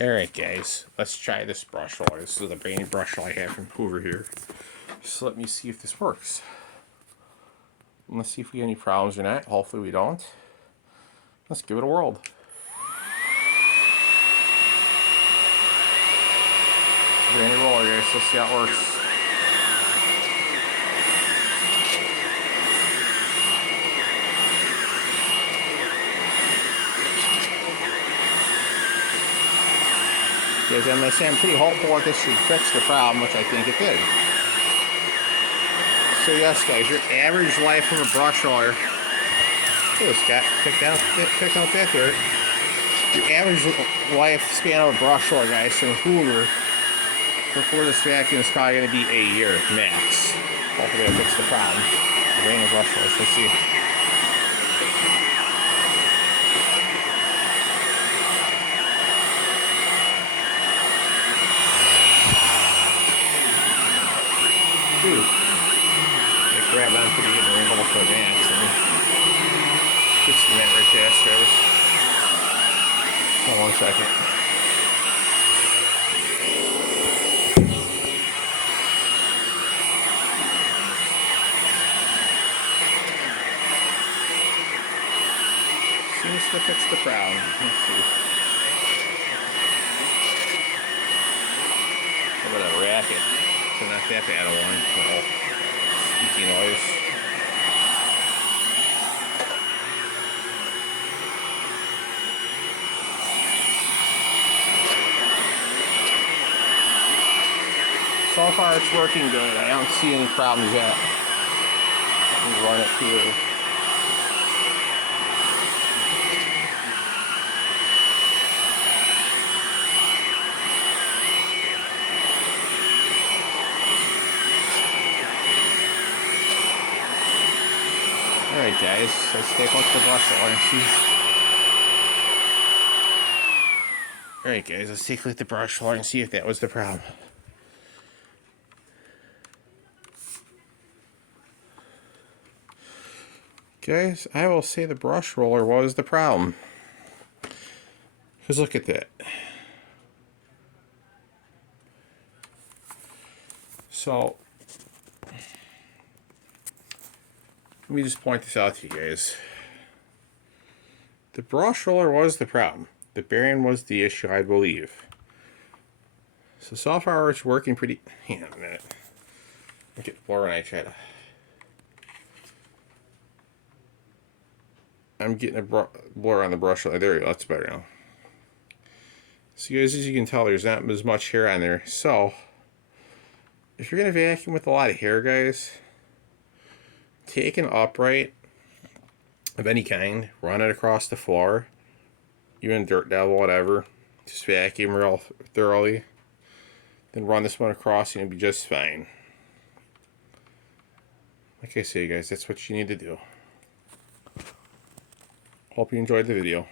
Alright guys, let's try this brush roller. This is a brand new brush roller I have from Hoover here. So let me see if this works. And let's see if we have any problems or not. Hopefully we don't. Let's give it a whirl. Brand new roller guys, let's see how it works. Because I'm going to say I'm pretty hopeful that this should fix the problem, which I think it did. So yes guys, your average life of a brush roller, oh Scott, pick out that dirt. Your average lifespan of a brush roller guys from Hoover before this vacuum is probably going to be a year max. Hopefully it'll fix the problem. The rain of brush rollers, let's see. Dude, I grab on pretty good and wrinkle for advance. Let me fix the net right there, guys. Hold on 1 second. Seems to fix the problem. Let's see. How about a racket? So not that bad a one. Oh, squeaky noise. So far it's working good. I don't see any problems yet. Let me run it through. Alright guys, let's take a look at the brush roller and see. Alright guys, let's take a look at the brush roller and see if that was the problem. Guys, I will say the brush roller was the problem. Because look at that. So, let me just point this out to you guys. The brush roller was the problem. The bearing was the issue, I believe. So far it's working pretty... Hang on a minute. I'll get blur when I try to... I'm getting a blur on the brush roller. There we go, that's better now. So guys, as you can tell, there's not as much hair on there. So, if you're going to vacuum with a lot of hair, guys, take an upright of any kind, run it across the floor, even dirt devil, whatever, just vacuum real thoroughly, then run this one across and you'll be just fine. Like I say guys, that's what you need to do. Hope you enjoyed the video.